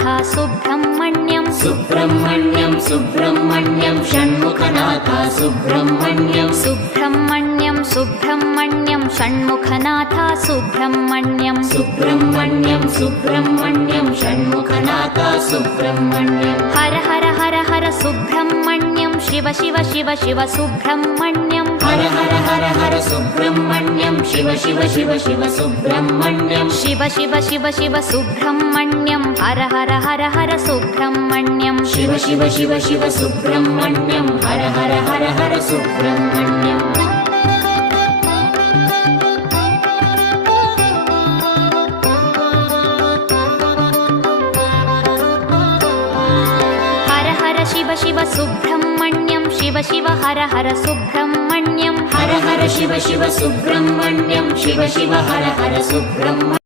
Shanmukhanath Subrahmanyam Subrahmanyam Subrahmanyam Shanmukhanath Subrahmanyam Subrahmanyam Subrahmanyam Shanmukhanath Subrahmanyam Subrahmanyam Subrahmanyam Shanmukhanath Subrahmanyam Har Har Har Har Subrahmanyam Shiva Shiva Shiva Shiva Subrahmanyam Har Har Har Har Subrahmanyam Shiva Shiva Shiva Shiva Subrahmanyam Shiva Shiva Shiva Shiva Subrahmanyam Har Har Har Har Subrahmanyam Shiva Shiva Shiva Shiva Subrahmanyam Har Har Har Har Subrahmanyam Har Har Shiva Shiva Subrahmanyam Shiva Shiva Har Har Subrahmanyam Har Har Shiva Shiva Subrahmanyam Shiva Shiva Har Har Subrahmanyam